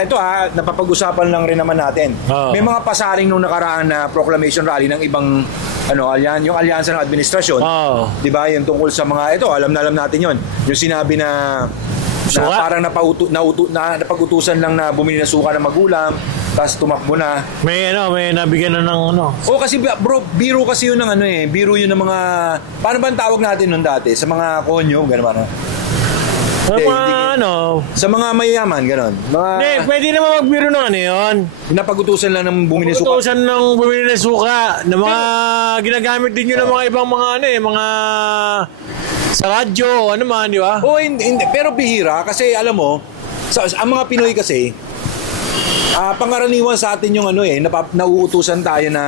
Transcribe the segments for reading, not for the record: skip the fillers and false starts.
ito napapag-usapan lang rin naman natin. May mga pasaring nung nakaraan na proclamation rally ng ibang yung alyansa ng administrasyon. 'Di ba? Yung tungkol sa mga alam natin 'yon. Yung sinabi na parang napag-utusan lang na bumili ng suka ng magulang, tapos tumakbo na. May nabigyan na ng kasi bro, biro kasi yun ng biro yun ng mga, paano ba ang tawag natin nun dati? Sa mga konyo, gano'n ba? Sa mga mayayaman, gano'n. Pwede naman magbiro ng yun. Napag-utusan lang ng bumili ng suka. Napag-utusan ng bumili ng suka, na mga ginagamit din yun ng mga ibang mga sa radyo, di ba? Hindi, pero bihira, kasi alam mo, ang mga Pinoy kasi, pangkaraniwan sa atin yung nauutusan tayo na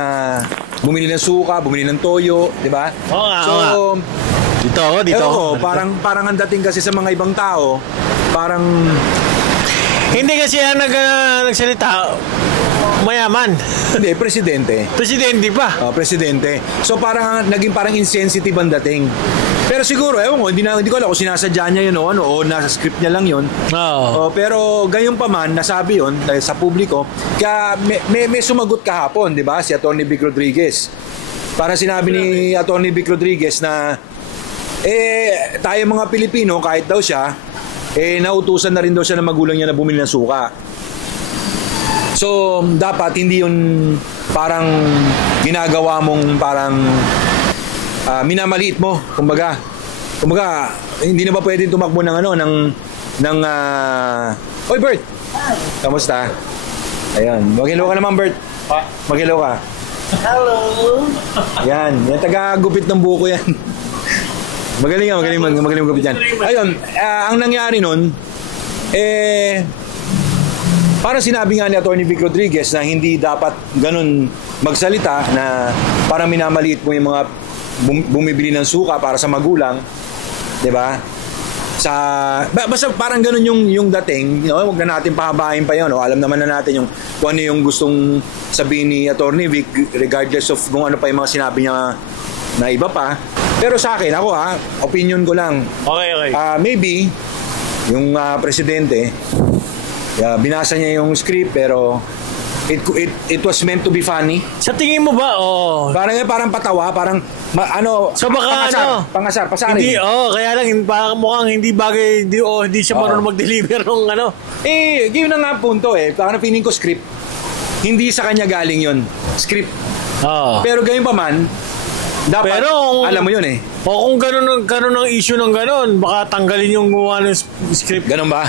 bumili ng suka, bumili ng toyo, di ba? Dito ako. Parang ang dating kasi sa mga ibang tao, parang hindi kasi nagsalita mayaman. Hindi, presidente. Presidente pa. Presidente. So naging parang insensitive ang dating. Pero siguro, hindi ko alam kung sinasadya niya yun o nasa script niya lang yun. Pero gayon pa man, nasabi yun sa publiko. Kaya may sumagot kahapon, di ba? Si Atty. Vic Rodriguez. Para sinabi ni Atty. Vic Rodriguez na tayo mga Pilipino, kahit daw siya, nautusan na rin daw siya ng magulang niya na bumili ng suka. So, dapat hindi yun parang ginagawa mong parang minamaliit mo, kumbaga hindi na ba pwedeng tumakbo ng Oy Bert, kamusta? Ayun, mag-hello ka naman Bert. Mag-hello ka. Hello. Yan taga-gupit ng buko yan. Magaling gupit yan. Ayun, ang nangyari nun parang sinabi nga ni Atty. Vic Rodriguez na hindi dapat ganun magsalita, na parang minamaliit mo yung mga bumibili ng suka para sa magulang, 'di ba? Basta parang ganun yung dating, wag na natin pahabain pa 'yon, alam naman na natin kung ano yung gustong sabihin ni Atty. Vic, regardless of kung ano pa yung mga sinabi niya na iba pa. Pero sa akin, opinion ko lang. Okay. Maybe yung presidente, binasa niya yung script, pero it was meant to be funny. Sa tingin mo ba? Parang patawa, parang so baka pangasar, pasarin. Hindi, kaya lang parang mukhang hindi bagay, hindi siya marunong mag-deliver ng yun na nga punto parang feeling ko script. Hindi sa kanya galing yun, script. Pero gayon pa man, dapat, alam mo yun O kung ganun ang issue ng ganun, baka tanggalin yung gumawa ng script. Ganun ba?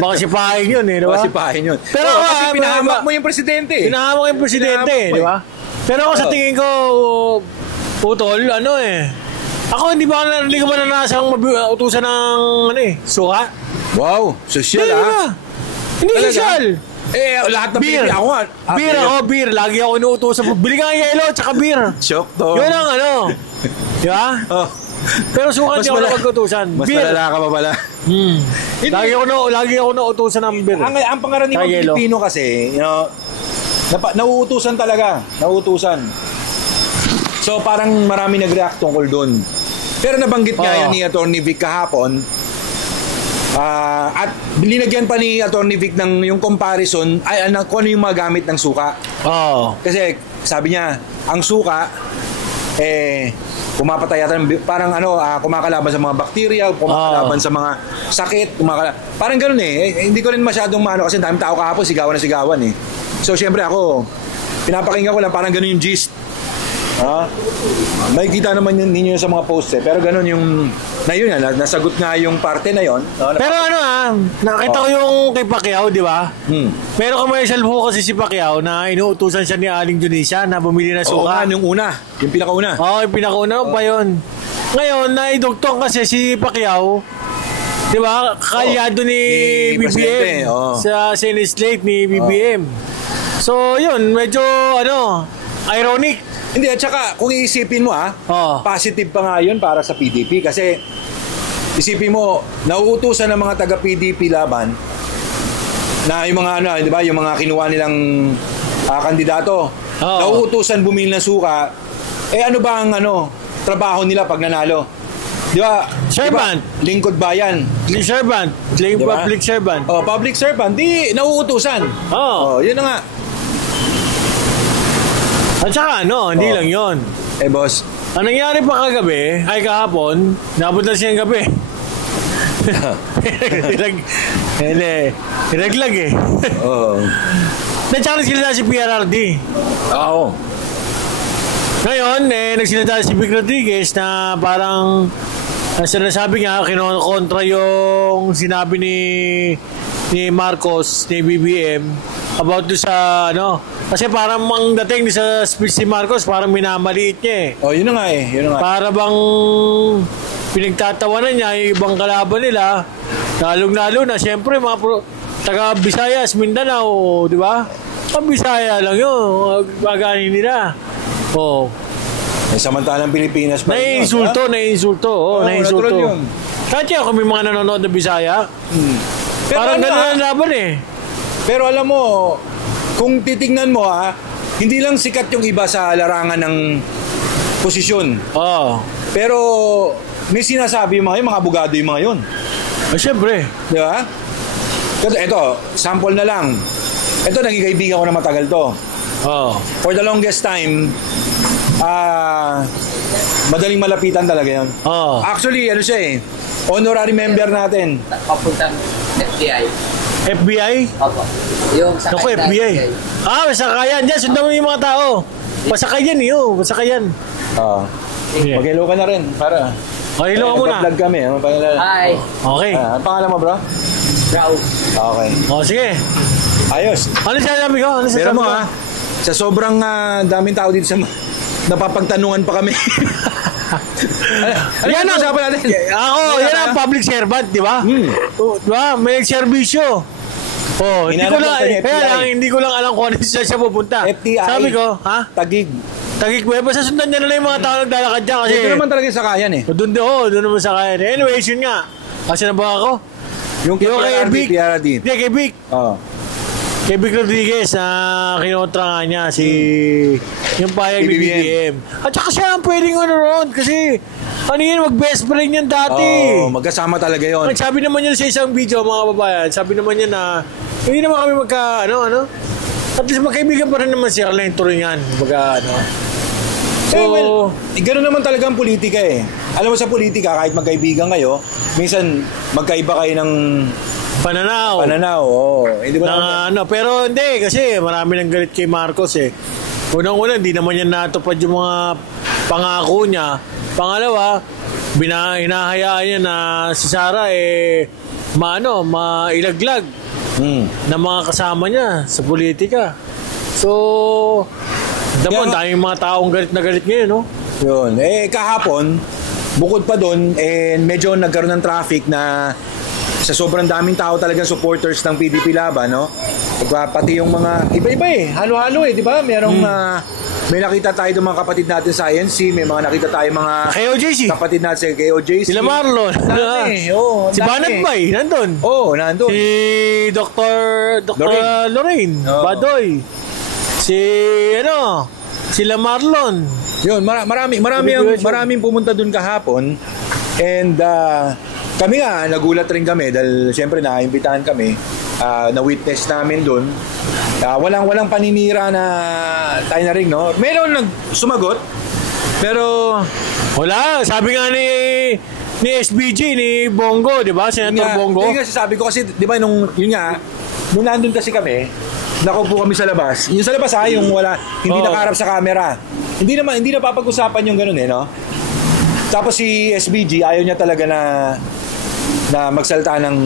Baka sipahin yun di ba? Baka sipahin yun. Pero kasi pinahamak mo yung presidente. Pinahamak yung presidente, di ba? Pero ako sa tingin ko, putol, ako hindi ba nanasang utusan ng suka? Wow, social Hindi social. Lahat ng beer. Beer. Lagi ako inuutosan. Bili ka ng yelo at saka beer. Shock to. Yun ang Diba? Pero suka hindi ako napag-utusan. Mas malala ka pa pala. Lagi ako nauutusan ng beer. Ang pangaraniwang Pilipino kasi, nauutusan talaga. Nauutusan. So parang marami nag-react tungkol dun. Pero nabanggit nga yan ni Atty. Vic kahapon. At linagyan pa ni Atty. Vic ng yung comparison kung ano yung mga gamit ng suka. Kasi sabi niya, ang suka pumapatay yata parang kumakalaban sa mga bakterya, kumakalaban sa mga sakit, parang ganoon hindi ko rin masyadong kasi dami tao kahapon sigawan na sigawan So syempre ako pinapakinggan ko lang, parang ganoon yung gist. Makikita naman ninyo sa mga posts pero ganun yung nasagot nga yung parte na yon. Pero nakita ko yung kay Pacquiao, di ba? Pero commercial po kasi si Pacquiao na inuutusan siya ni Aling Dionisia na bumili na suka. Yung una, yung pinakauna. Yung pinakauna pa yun. Ngayon, naidugtong kasi si Pacquiao, di ba? Kalyado ni BBM sa Senate slate ni BBM. So yun, medyo ironic. Hindi, at saka kung iisipin mo positive pa nga yun para sa PDP kasi isipin mo, nauutusan ng mga taga-PDP laban na yung mga di ba, yung mga kinuha nilang kandidato, nauutusan bumili ng suka, ano ba ang trabaho nila pag nanalo? Di ba? Servant. Diba, lingkod bayan. Servant. Diba? Public servant. Oh, public servant. Di nauutusan. Oo. Yun na nga. At saka hindi lang yon. Boss. Ang nangyari pa kagabi, ay kahapon, nabot na siyang gabi. Naglag eh. Oo. Na-challenge sila si PRRD. Oo. Ngayon, nagsilita si Vic Rodriguez na parang sinasabi niya, kinokontra yung sinabi ni Marcos, ni BBM, about do sa kasi parang mang dating sa speech ni Marcos, parang minamaliit niya eh. Oh, yun na nga eh. Yun na nga. Para bang pinagtatawanan niya yung ibang kalaban nila, lalong-lalo na, siyempre, mga taga Visayas, Mindanao, di ba? Ang Bisaya lang yun, maganin nila. Oh. Samantalang Pilipinas pa. Naiinsulto. Natural yun. Kahit yan kami mga nanonood ng Bisaya, parang gano'n ang laban eh. Pero alam mo, kung titingnan mo hindi lang sikat yung iba sa larangan ng posisyon. Oo. Pero may sinasabi yung mga abogado yung mga yun. Siyempre. Di ba? Ito, sample na lang. Ito, naging kaibigan ko na matagal to. Oo. For the longest time, madaling malapitan talaga yun. Oo. Actually, siya honorary member natin. Papuntang FBI. FBI? Opo. Yung sakay. Naku, FBI. Masakayan. Diyan, sundan mo yung mga tao. Masakayan yun. Masakayan. Oo. Mag-hello ka na rin. Para. Hello ka muna. Nag-vlog kami. Hi. Okay. Ang pangalan mo, bro? Raul. Okay. Sige. Ayos. Ano sinasabi ko? Pero mo sa sobrang daming tao dito sa napapagtanungan pa kami. Yan ang usapan natin. Yan ang public servant, di ba? Di ba? May serbisyo. Hindi ko lang alam kung ano siya pupunta. FTI. Sabi ko, Tagig. Tagig mo. Basta sundan niya na yung mga tao naglalakad dyan kasi. Ito naman talaga sa kayan eh. Doon naman sa kayan. Anyways, yun nga. Kasi na ba ako? Yung kay Vic. Hindi, kay Vic. Oo. Kay Vic Rodriguez na kinontra nga niya yung payag ni BBM. At saka siya ang pwedeng ron kasi mag-best friend yan dati. Magkasama talaga yon. Sabi naman yan sa isang video mga babayan, sabi naman yan na hindi naman kami at least magkaibigan pa rin naman si Arlene Turingan. So, gano'n naman talaga ang politika eh. Alam mo sa politika, kahit magkaibigan kayo, minsan magkaiba kayo ng pananaw. Hindi ba pero hindi kasi marami nang galit kay Marcos eh. Unang-una, hindi naman yan natupad yung mga pangako niya. Pangalawa, hinahayaan niya na si Sara mailaglag ng mga kasama niya sa politika. So, daming mga taong galit na galit ngayon, no? Yun. Kahapon, bukod pa doon, medyo nagkaroon ng traffic na sa sobrang daming tao talagang supporters ng PDP Laban, no? Pati yung mga iba-iba halo-halo di ba? May nakita tayo ng mga kapatid natin sa INC, may mga nakita tayo mga KOJC. Kapatid natin sa KOJC. Sila Marlon. Si Banat Bay, nandun. Nandun. Si Dr. Lorraine. Badoy. Sila Marlon. Yun, maraming pumunta dun kahapon. And kami nga, nagulat rin kami dahil siyempre naimbitahan kami. Na-witness namin dun. Walang paninira na tayo na rin, no? Meron sumagot, pero wala. Sabi nga ni SBG, ni Bongo, di ba? Senator Bongo. Yung nga sabi ko kasi, di ba, nung nandun kasi kami, nakaupo kami sa labas. Yung sa labas yung hindi nakaharap sa camera. Hindi napapag-usapan yung ganun no? Tapos si SBG, ayaw niya talaga na magsalita ng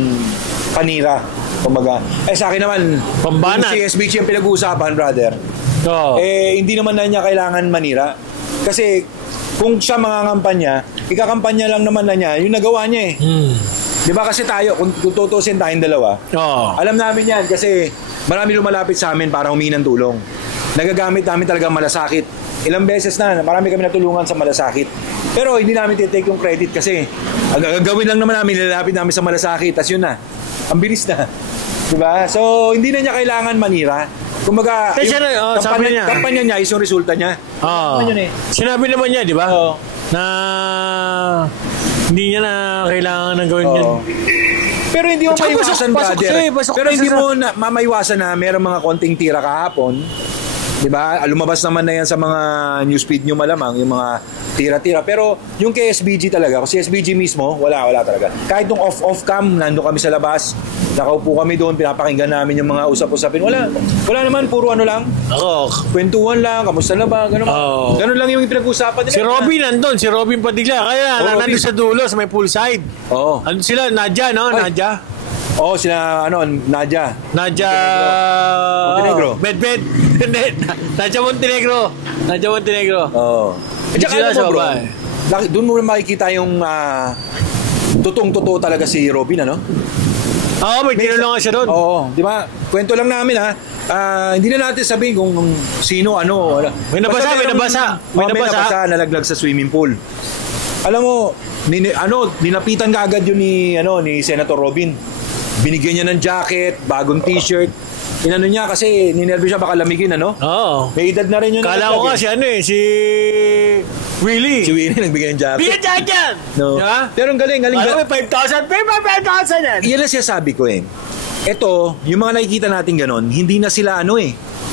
panira. Kumbaga. Sa akin naman, pambanat. Si SBG yung pinag-uusapan, brother. Hindi naman na niya kailangan manira. Kasi kung siya mangangampanya, ikakampanya lang naman na niya yung nagawa niya Di ba kasi tayo, kung tutusin tayong dalawa, alam namin yan kasi marami lumalapit sa amin para humingi ng tulong. Nagagamit namin talaga malasakit. Ilang beses na, marami kami natulungan sa malasakit. Pero hindi namin titake yung credit kasi gagawin lang naman namin, nilalapit namin sa malasakit, tas yun na. Ang bilis na. Diba? So, hindi na niya kailangan manira. Kumbaga, kampanya niya is yung resulta niya. Sinabi naman niya, di ba? Na Hindi niya na kailangan ng gawin yun. Pero hindi mo Tsaka maiwasan, pasok brother. siya eh, pasok Pero na hindi siya mo mamaiwasan na mayroong mga konting tira kahapon. Diba? Lumabas naman na yan sa mga newsfeed nyo malamang, yung mga tira-tira. Pero yung kay SBG talaga, kasi SBG mismo, wala talaga. Kahit nung off-cam, nandun kami sa labas, nakaupo kami doon, pinapakinggan namin yung mga usap-usapin. Wala naman, puro ano lang. Kwentuhan lang, kamusta na ba, ganun lang yung pinag-usapan nila. Si Robin nandun, si Robin Padilla. Kaya nandun sa dulo, sa may poolside. Oo. Ano sila, Nadia, no? Ay. Nadia. Oo, sila, Nadia. Montenegro. Montenegro. Bed. Nadia Montenegro. Oo. At saka Sila alam mo, bro, sabay. doon mo makikita yung totoong-totoo talaga si Robin, ano? Oo, may tinulungan siya doon. Oo, di ba? Kwento lang namin, ha? Hindi na natin sabihin kung sino, ano. May nabasa, Basta may may nabasa. nalaglag sa swimming pool. Alam mo, dinapitan ka agad yun ni Senator Robin. Binigyan niya ng jacket, bagong t-shirt. Inano niya kasi ninervyo siya baka lamigin, ano? Oo. May edad na rin yun. Kala ko nga si si Willie. Si Winnie nagbigay ng jacket. Bigyan jacket! No. Diba? Pero ang galing. Alam mo, 5,000. Pay ba 5,000 yan? Yan ang sabi ko eh. Ito, yung mga nakikita natin ganon, hindi na sila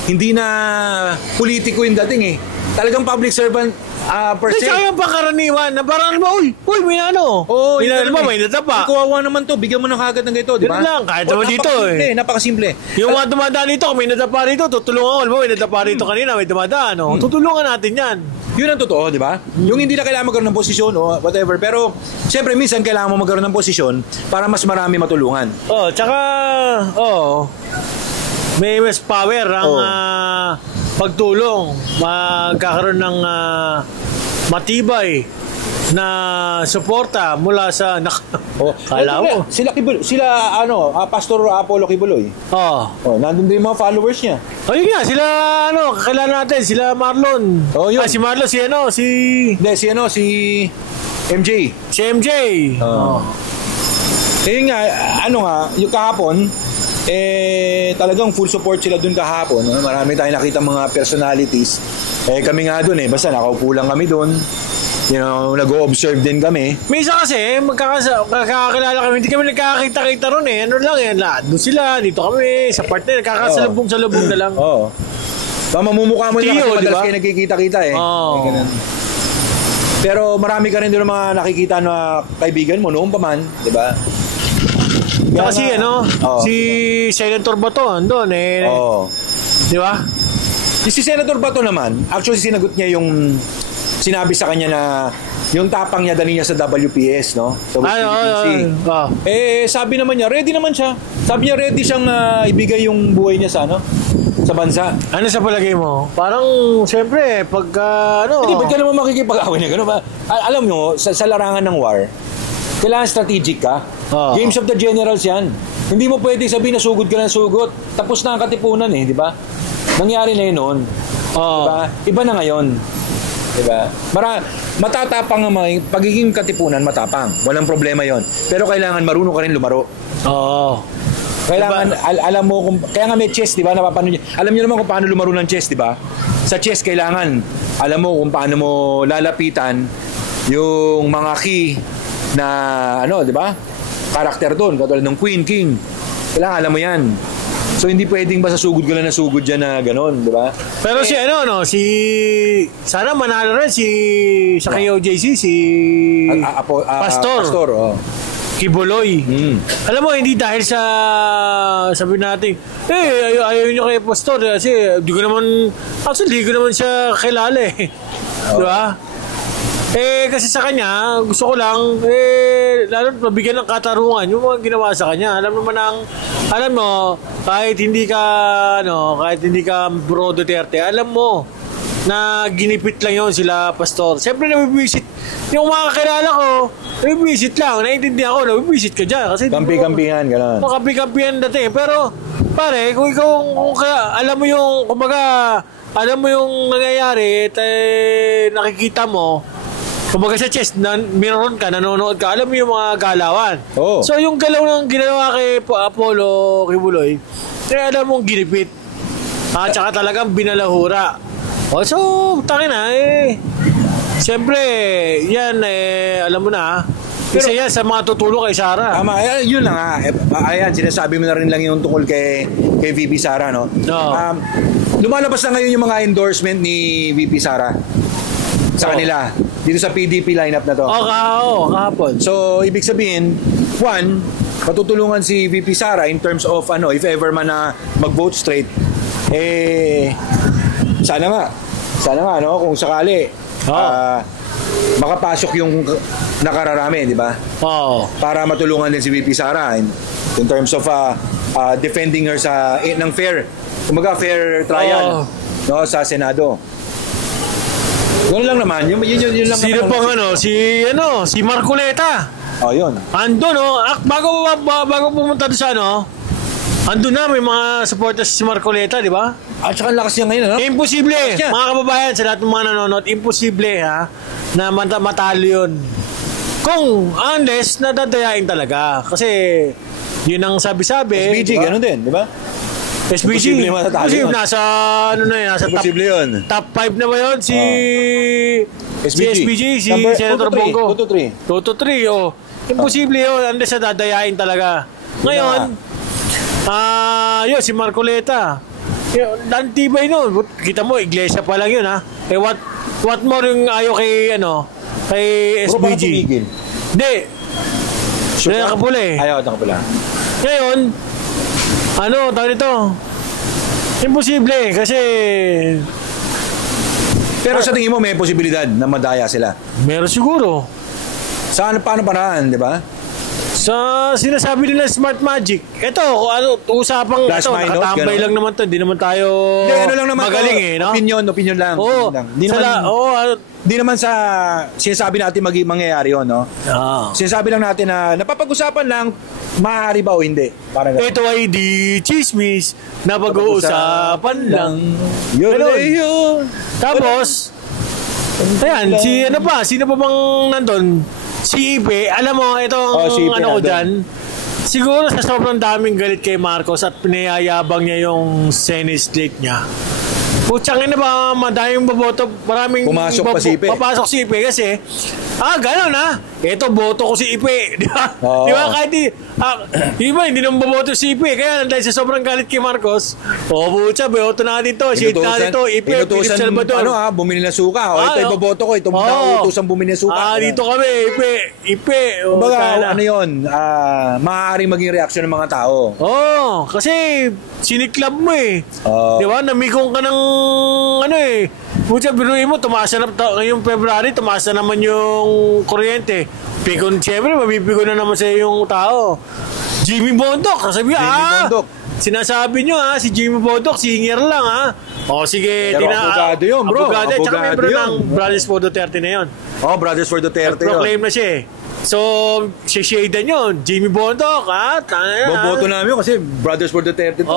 hindi na politiko yung dating eh. Talagang public servant per se. Kasi yung pangkaraniwan na parang, uy, may ano. Oo, may yun may natapa. Kawawa naman to, bigyan mo ng kagad ng ganito, di ba? Ganun lang, kahit naman dito eh. Napakasimple. Yung mga dumadaan dito, kung may natapa rito, tutulungan ko. Alam mo, may natapa rito kanina, may dumadaan. No? Tutulungan natin yan. Yun ang totoo, di ba? Yung hindi na kailangan magkaroon ng posisyon o whatever. Pero, siyempre, minsan kailangan mo magkaroon ng posisyon para mas marami matulungan. Tsaka, may mas power ang pagtulong. Magkakaroon ng matibay na suporta mula sa kala mo. Sila Pastor Apollo Kibuloy. Nandun din yung mga followers niya. Ayun nga, sila kakilala natin, sila Marlon. Yun. Si Marlon, Si MJ. Si MJ. Ayun nga, yung kahapon, talagang full support sila dun kahapon. Marami tayong nakita mga personalities. Kami nga dun basta nakaupo lang kami dun. Nag-o-observe din kami. May isa kasi, magkakakilala kami, hindi kami nagkakakita-kita ron Ano lang doon sila, dito kami, sa partner, kakasalubong-salubong na lang. Oo. Mamumukha mo lang kasi madalas diba? kayo nagkikita-kita Pero marami ka rin doon mga nakikita na kaibigan mo noon pa man, di ba? Kasi si Senator Bato, andun di ba? Si Senator Bato naman, actually sinagot niya yung sinabi sa kanya na yung tapang niya dali niya sa WPS, no? Sa WPC. Sabi naman niya, ready naman siya. Sabi niya, ready siyang ibigay yung buhay niya sa bansa. Ano sa palagay mo? Parang, siyempre, pagka, Hindi, ba't ka naman makikipag-away niya? Gano'n ba? Alam mo, sa larangan ng war, kailangan strategic ka. Games of the Generals yan. Hindi mo pwede sabihin na sugod ka ng sugod. Tapos na ang katipunan di ba? Nangyari na yun noon. Diba? Iba na ngayon. Diba? Matatapang ang pagiging katipunan, matapang. Walang problema yon. Pero kailangan marunong ka rin lumaro. Kailangan, alam mo, kaya nga may chess, diba? Alam niyo naman kung paano lumaro ng chess, diba? Sa chess, kailangan, alam mo kung paano mo lalapitan yung mga key na, diba? Karakter doon, katulad ng Queen, King. Kailangan, alam mo yan. So hindi pwedeng basta sugod ka lang na sugod dyan na gano'n, di ba? Pero sana manalo rin sa KOJC, Pastor, Kibuloy. Alam mo, hindi dahil sa sabi natin, ayaw nyo kay Pastor kasi di ko naman siya kilala di ba? Kasi sa kanya, gusto ko lang, lalo mabigyan ng katarungan yung mga ginawa sa kanya. Alam mo, kahit hindi ka Bro Duterte, alam mo na ginipit lang yun sila Pastor. Siyempre nabibisit, yung mga kakilala ko, nabibisit lang, naiintindihan ko, nabibisit ka dyan. Kasi kampi-kampihan, gano'n. Kampi-kampihan dati. Pero, pare, kung alam mo yung nangyayari, nakikita mo, kumbaga sa chess, meron ka, nanonood ka, alam mo yung mga galawan. So yung galaw ng ginawa kay Apollo Kibuloy, alam mong ginipit. Tsaka talagang binalahura. So, takin na, siyempre, yan, alam mo na, Isa yan sa mga tutulong kay Sara. Tama, yun na nga. Ayan, sinasabi mo na rin lang yung tungkol kay VP Sara, no? No. Lumalabas na ngayon yung mga endorsement ni VP Sara sa kanila dito sa PDP lineup na to. Kahapon. So, ibig sabihin, one, patutulungan si VP Sara in terms of if ever man na mag-vote straight, sana nga, no, kung sakali, makapasok yung nakararami, di ba? Oo. Para matulungan din si VP Sara in terms of defending her ng fair trial no, sa Senado. Ganoon lang naman. Yun lang Sino naman. pang si Marcoleta. Yun. Ando, no? Bago pumunta doon sa ando na, may mga supporters si Marcoleta, di ba? At saka ang lakas niya ngayon, no? Imposible, Yan. mga kababayan, sa lahat ng mga nanonood, imposible na matalo yun. Kung unless nadadayain talaga. Kasi yun ang sabi-sabi. SBG, diba? ganun din, di ba? SBG, Imposible matatalo kasi yun. nasa Imposible yun. top 5 na ba yun? Si SBG, si Number Senator 2 to 3, Bongo. 2 to 3. 2 to 3, Imposible yun, unless nadadayain talaga. Ngayon, yun, si Marcoleta. Ang tibay nun. Kita mo, iglesia pa lang yun, what more yung ayaw kay Puro ba SBG? tumigil? Hindi. Sure ka? Nakapula Ayaw, nakapula. Ngayon, tawag nito? Imposible, kasi Pero sa tingin mo, may posibilidad na madaya sila. meron siguro. Paano paraan, di ba? Sa sinasabi nila Smart Magic. Ito, usapang Last minute, nakatambay gano'n? lang naman to. Hindi naman tayo Lang naman magaling to, no? Opinion lang. Oo. Opinion lang. Di naman sa sinasabi natin mangyayari yun, no? Sinasabi lang natin na napapag-usapan lang, maaari ba o hindi. Parang Ito ay di chismis na pag-uusapan lang. Yun Ganun. yun. Tapos, ayan, sino pa bang nandun? Si Ipe, alam mo, itong Si Ipe ko nandun. dyan, siguro sa sobrang daming galit kay Marcos at pinayayabang niya yung Senate slate niya. Putsang ina ba, madaming boboto, maraming Pumasok pa si Ipe. papasok si Ipe kasi, gano'n ito boto ko si Ipe, di ba? Oo. Di ba, kahit iba, hindi naman boboto si Ipe, kaya dahil sa sobrang galit kay Marcos, putsa, boto na dito, shade na dito, Ipe, Philip Salvador. Bumili na suka. Ito iboboto ko. Ito utusan bumili na suka. Dito kami, Ipe. Kumbaga, yun, maaaring maging reaksyon ng mga tao. Kasi siniklab mo Oo. Di ba? Namikong ka ng Pucha, biruin mo, tumaas na ngayong February, tumaas na naman yung kuryente. Pikon, siyempre, mabipikon na naman sa yung tao. Jimmy Bondoc, sabi Bondoc. sinasabi nyo si Jimmy Bondoc, singer lang sige, Pero abogado yun, bro. Abogado, tsaka Abogado membro yun. ng Brothers for Duterte na yun. Brothers for Duterte yun. Proclaim na siya So, si-shaden yun. Jimmy Bondoc, Boboto namin yun kasi Brothers for Duterte to.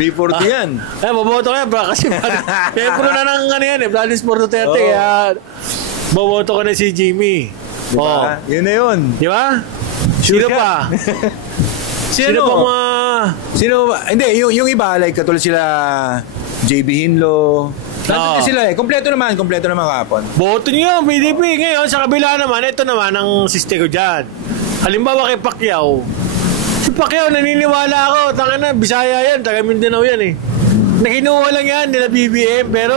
B40 yan. Boboto kaya, bro. Kasi membro na ng Brothers for Duterte. Kaya, boboto ko na si Jimmy. Diba? Yun na yun. Di ba? Sure Sino ka? pa? Sino pa mga... Hindi, yung iba, like katulad sila JB Hinlo. Nandun sila Kompleto naman kahapon. Boto niyo, PDP. Ngayon, sa kabila naman, ito naman ang siste ko dyan. Halimbawa kay Pacquiao. Si Pacquiao, naniniwala ako. Tangina, Bisaya yan. Taga Mindanao yan Nakinuha lang yan nila BBM. Pero,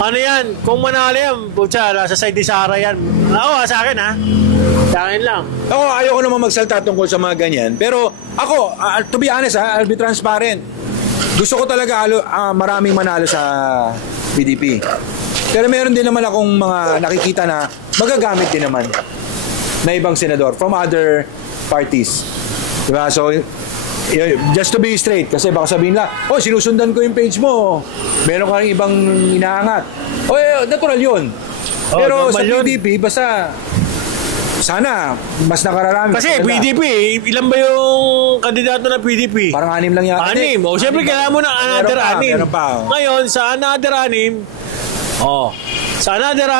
yan? Kung manalo yan, putya, sa side ni Sara yan. Sa akin Sa akin lang. Ako, ayoko naman magsalta tungkol sa mga ganyan. Pero ako, to be honest I'll be transparent. Gusto ko talaga maraming manalo sa PDP. Pero meron din naman akong mga nakikita na magagamit din naman na ibang senador from other parties. Diba? So, just to be straight, kasi baka sabihin na, sinusundan ko yung page mo. Meron ka rin ibang inaangat. Natural yun. Pero sa PDP, basta sana mas nakararami. Kasi PDP, ilan ba yung kandidato ng PDP? Parang 6 lang yata. 6. Siyempre kailangan mo ng another 6. Meron pa. Ngayon, sa another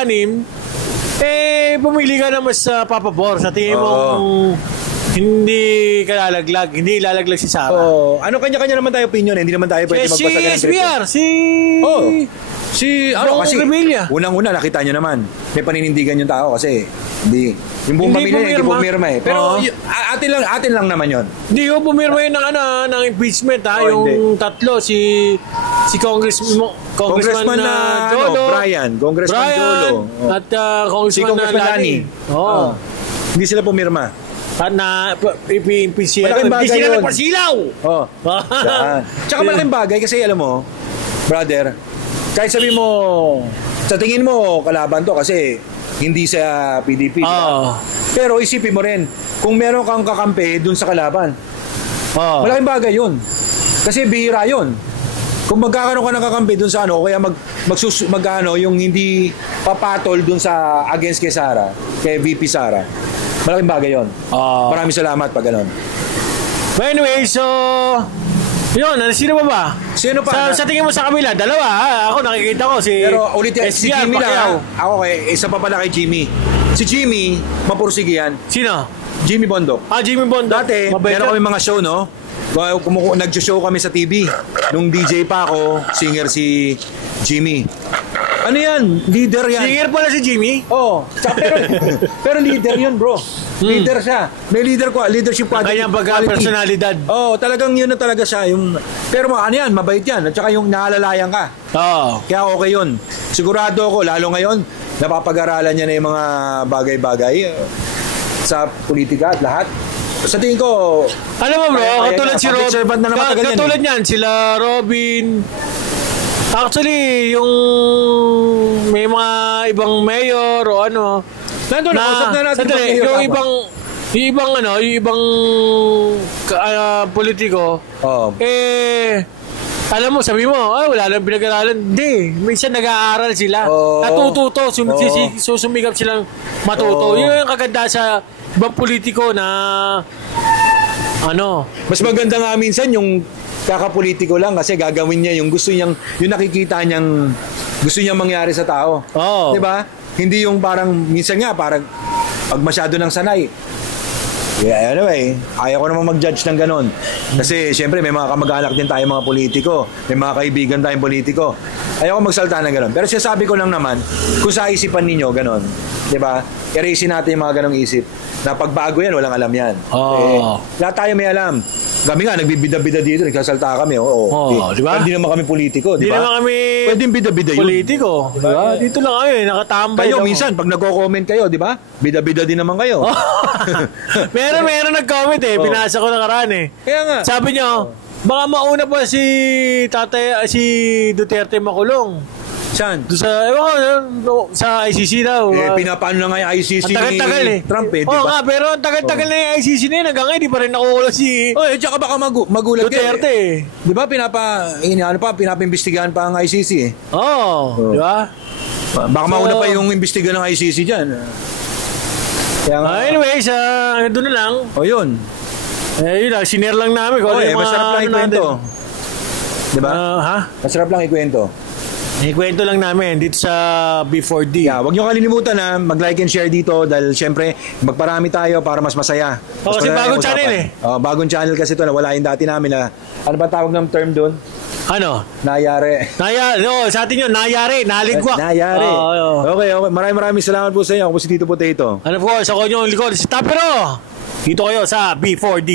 6, pumili ka na mas papabor sa tingin mong hindi kalalaglag, hindi ilalaglag si Sara. Oh, ano kanya-kanya naman tayo opinion, hindi naman tayo pwede Si magbasagan ng SBR, si... Si Bong kasi Revilla. unang-una nakita nyo naman may paninindigan yung tao kasi hindi yung buong Hindi pamilya hindi pumirma. pumirma eh. Pero Oo. atin lang naman yon. Hindi ko pumirma yun ng impeachment ha. Oh, yung hindi. tatlo, si Congressman na Jolo. Congressman Jolo. Oh. At Si Congressman Congressman Lani. Lani. Oh. Hindi sila pumirma. At ipi-impeach siya. Malaking Hindi bagay sila yun. nagpasilaw! Oh. Yan. Tsaka malaking bagay kasi alam mo, brother, kahit sabi mo, sa tingin mo kalaban to kasi hindi sa PDP. Oo. Pero isipin mo rin, kung meron kang kakampi dun sa kalaban, Oo. malaking bagay yun. Kasi bihira yun. Kung magkakaroon ka ng kakampi dun sa ano, o kaya yung hindi papatol dun sa against kay Sara, kay VP Sara, malaking bagay yun. Oo. Maraming salamat pag ganun. But anyway, so... Yun, sino ba? Sino pa? Sa tingin mo sa kabila, dalawa ha? Ako nakikita ko si... Pero ulit si SBR, Jimmy Pacquiao. lang. Ako isa pa pala kay Jimmy. Si Jimmy, mapursige yan. Sino? Jimmy Bondok. Jimmy Bond. Dati, meron kami mga show, no? Nag-show kami sa TV. Nung DJ pa ako, singer si Jimmy. Ano yan? Leader yan. Singer pala si Jimmy? Oo. Pero leader yun, bro. Leader siya. May leadership quality. Kanyang personalidad. Oo, talagang yun na talaga siya. Pero ano yan, mabait yan. At saka yung naalalayan ka. Oo. Kaya okay yun. Sigurado ako, lalo ngayon, napapag-aralan niya na yung mga bagay-bagay sa politika at lahat. Sa tingin ko, Alam mo bro, Kaya katulad si public Rob, servant na naman tagal yan, katulad niyan, sila Robin. Actually, yung may mga ibang mayor o ano, nandun, nakausap na natin sandali, mayor, yung tama. yung ibang politiko, Oo. alam mo, sabi mo, wala lang pinag-aralan. Hindi, minsan nag-aaral sila. Oo. Natututo, Oo. susumikap silang matuto. Oo. Yun yung kaganda sa ibang politiko na Mas maganda nga minsan yung kakapolitiko lang kasi gagawin niya yung yung nakikita niyang gusto niyang mangyari sa tao. Oo. 'Di ba? Hindi yung parang minsan nga parang pag masyado ng sanay. Yeah, anyway, ayaw ko naman mag-judge ng ganon. Kasi siyempre may mga kamag-anak din tayo mga politiko. May mga kaibigan tayong politiko. Ayaw ko magsalta ng ganon. Pero sinasabi ko lang naman, kung sa isipan ninyo ganon, 'di ba? Erasin natin yung mga ganong isip. Na pagbago yan, walang alam yan. Lahat tayo may alam. Kami nga, nagbibida-bida dito, nagsasalta kami. Oo, di ba? Hindi naman kami politiko, di Hindi ba? naman kami Pwedeng bida-bida yun. politiko. Di ba? Dito lang kami, nakatambay. Kayo lang. minsan, pag nagko-comment kayo, di ba? Bida-bida din naman kayo. meron nag-comment eh. Binasa ko nakaraan eh. Kaya nga. Sabi niyo, baka mauna pa si Duterte makulong. Saan? Doon sa, ewan ko, sa ICC daw. Pinapaano na nga yung ICC Ang tagal-tagal ni eh. Trump di Oo ba? nga, pero ang tagal-tagal na yung ICC na yun. Hanggang ngayon, di pa rin nakukulong si Tsaka baka magulat Duterte eh. Di ba pinapimbestigahan pa ang ICC eh. Oo, di ba? Baka mauna pa yung imbestiga ng ICC dyan. Kaya nga. Anyways, doon na lang. Yun. Yun lang, sinare lang namin. Masarap lang ikwento. Di ba? Masarap lang ikwento. Ikwento lang namin dito sa B4D. Yeah, wag niyo kalimutan na mag-like and share dito dahil syempre magparami tayo para mas masaya. Kasi bagong channel eh. Bagong channel kasi ito na wala yung dati namin na ano ba tawag ng term doon? Ano? Nayari. Sa atin yun, nayari, naligwak. Nayari. Okay. Maraming salamat po sa inyo. Ako po si Tito Potato. Ano po, sa kanyang likod, si Tapero. Dito kayo sa B4D.